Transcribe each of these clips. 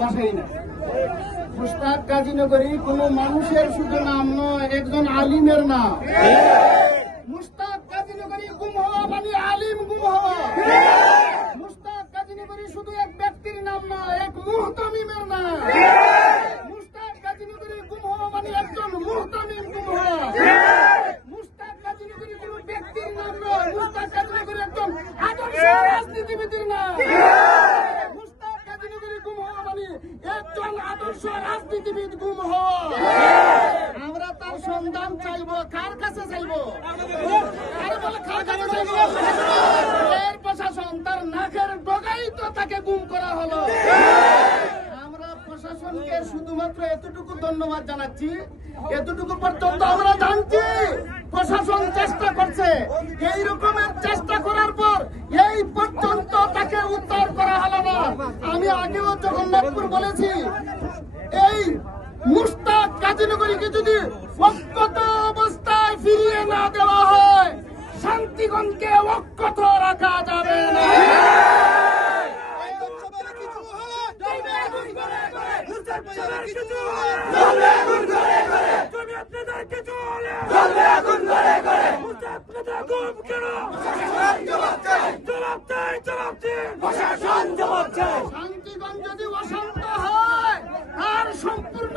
ভাষাই না মুস্তাক গাজীনগরী কোন মানুষের শুধু নাম নয়, একজন আলিমের নাম। মুস্তাক গাজীনগরী গুম হওয়া মানে আলিম গুম হওয়া। মুস্তাক গাজীনগরী শুধু এক ব্যক্তির নাম নয়, এক মুহতামিমের নাম মুস্তাক গাজীনগরী গুম হওয়া মানে একজন মুহতামিম গুম হওয়া মুস্তাক গাজীনগরী কোন ব্যক্তির নাম নয় মুস্তাক গাজীনগরী একজন আদর্শ গুম হওয়া মানে গুম হওয়া। আমরা তার সন্ধান চাইব, কার কাছে চাইব? কার কাছে চাইব? এর প্রশাসন, তার নাকের ডগাই তো তাকে গুম করা হলো। প্রশাসনকে শুধুমাত্র এতটুকু ধন্যবাদ জানাচ্ছি, এতটুকু পর্যন্ত আমরা জানছি প্রশাসন চেষ্টা করছে এই রকমের চেষ্টা করার পর এই পর্যন্ত তাকে উদ্ধার করা হলো না আমি আগেও জগন্নাথপুর বলেছি এই মুস্তাক কাজীনগরীকে যদি অক্ষত অবস্থায় ফিরিয়ে না দেওয়া হয় শান্তিগঞ্জকে অক্ষত রাখা যাবে না। শান্তিগঞ্জ যদি অশান্ত হয় আর সম্পূর্ণ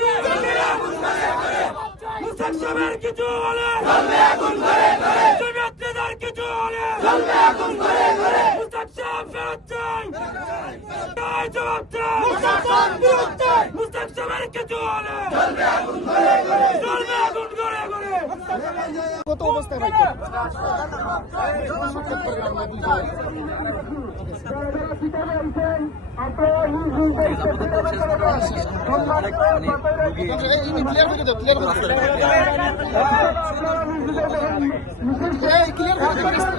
মুসাকসামের কিছু হলে। জমিয়তদার কিছু হলে। মুসাকসাম ফেরত চাই। চাই জবাব চাই। মুসাকসামের কিছু হলে চলবে আগুন করে করে কত অবস্থায় ভাই ক্লিয়ার করে ক্লিয়ার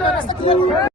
করে